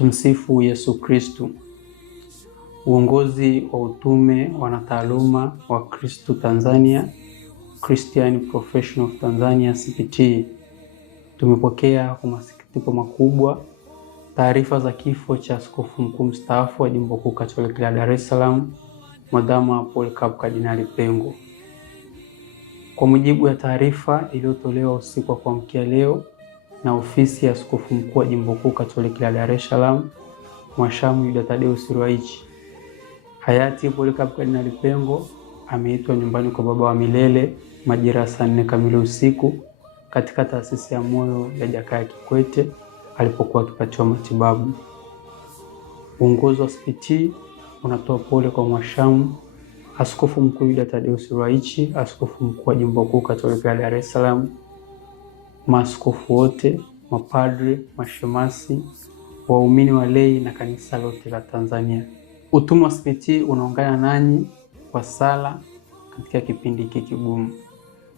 Tumsifu Yesu Kristu. Uongozi wa utume wanataaluma wa Kristu Tanzania, Christian Professional of Tanzania CPT, tumepokea kwa masikitiko makubwa taarifa za kifo cha askofu mkuu mstaafu wa Jimbo Kuu Katoliki la Dar es Salaam, Mwadhama Polycarp Kardinali Pengo. Kwa mujibu ya taarifa iliyotolewa usiku wa kuamkia leo na ofisi ya askofu mkuu wa Jimbo Kuu Katoliki la Dar es Salaam, Mhashamu Yuda Thaddaeus Ruwa'ichi, hayati Polycarp Kardinali Pengo ameitwa nyumbani kwa Baba wa milele majira saa 4 kamili usiku katika taasisi ya moyo ya Jakaya Kikwete alipokuwa akipatiwa matibabu. Uongozi wa CPT unatoa pole kwa Mhashamu Askofu Mkuu Yuda Thaddaeus Ruwa'ichi, askofu mkuu wa Jimbo Kuu Katoliki la Dar es Salaam, maaskofu wote, mapadri, mashemasi, waumini walei na kanisa lote la Tanzania. Utume wa CPT unaungana nanyi kwa sala katika kipindi hiki kigumu.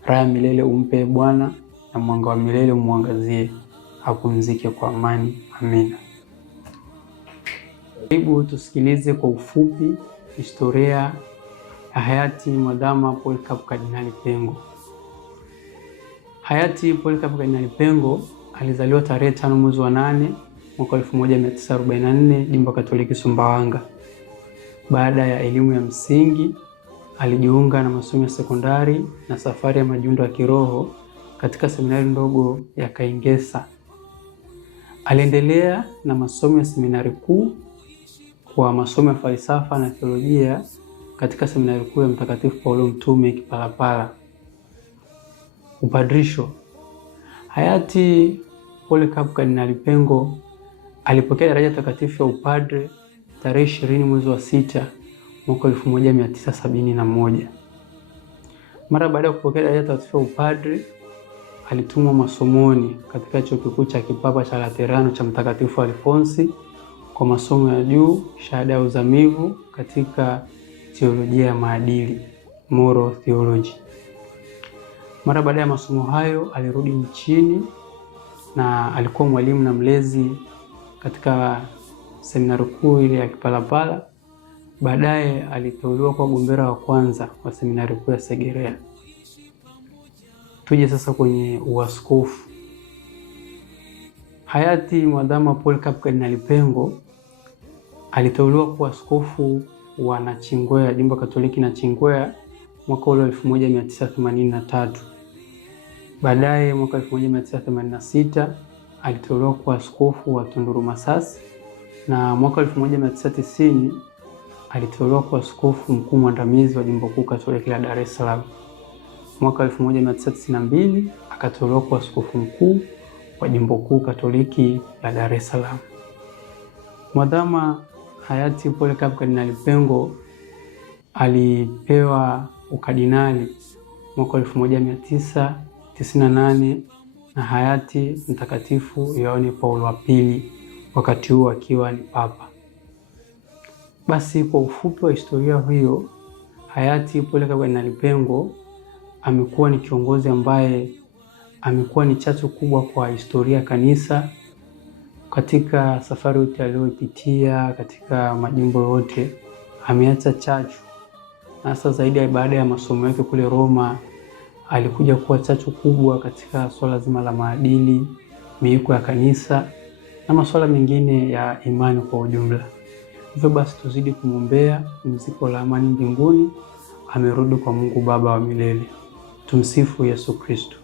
Raha milele umpe Bwana na mwanga wa milele umwangazie, apumzike kwa amani. Amina. Karibu tusikilize kwa ufupi historia ya hayati Mwadhama Polycarp Kardinali Pengo. Hayati Polycarp Kardinali Pengo alizaliwa tarehe 5 mwezi wa 8 mwaka 1944 Jimbo Katoliki Sumbawanga. Baada ya elimu ya msingi, alijiunga na masomo ya sekondari na safari ya majiundo ya kiroho katika seminari ndogo ya Kaingesa. Aliendelea na masomo ya seminari kuu kwa masomo ya falsafa na theolojia katika seminari kuu ya Mtakatifu Paulo Mtume Kipalapala. Upadrisho. Hayati Polycarp Kardinali Pengo alipokea daraja takatifu ya upadre tarehe 20 mwezi wa 6 mwaka 1971. Mara baada ya kupokea daraja takatifu ya upadre, alitumwa masomoni katika chuo kikuu cha kipapa cha Laterano cha Mtakatifu Alfonsi kwa masomo ya juu, shahada ya uzamivu katika teolojia ya maadili, moral theology. Mara baada ya masomo hayo alirudi nchini na alikuwa mwalimu na mlezi katika seminari kuu ile ya Kipalapala. Baadaye aliteuliwa kwa gombera wa kwanza wa seminari kuu ya Segerea. Tuje sasa kwenye uaskofu. Hayati Mwadhama Polycarp Kardinali Pengo aliteuliwa kuwa askofu wa Nachingwea, Jimbo Katoliki Nachingwea mwaka ule 1983. Baadaye mwaka 1986 aliteuliwa kuwa askofu wa Tunduru Masasi na mwaka 1990 aliteuliwa kuwa askofu mkuu mwandamizi wa Jimbo Kuu Katoliki la Dar es Salaam. Mwaka 1992 akateuliwa kuwa askofu mkuu wa Jimbo Kuu Katoliki la Dar es Salaam. Mwadhama hayati Polycarp Kardinali Pengo alipewa ukardinali mwaka 1998 na hayati Mtakatifu Yohane Paulo wa Pili, wakati huo akiwa ni papa. Basi kwa ufupi wa historia hiyo, hayati Polycarp Kardinali Pengo amekuwa ni kiongozi ambaye amekuwa ni chachu kubwa kwa historia ya kanisa katika safari yote aliyopitia katika majimbo yote. Ameacha chachu, hasa zaidi baada ya masomo yake kule Roma. Alikuja kuwa chachu kubwa katika swala zima la maadili, miiko ya kanisa na masuala mengine ya imani kwa ujumla. Hivyo basi tuzidi kumwombea pumziko la amani mbinguni. Amerudi kwa Mungu Baba wa milele. Tumsifu Yesu Kristo.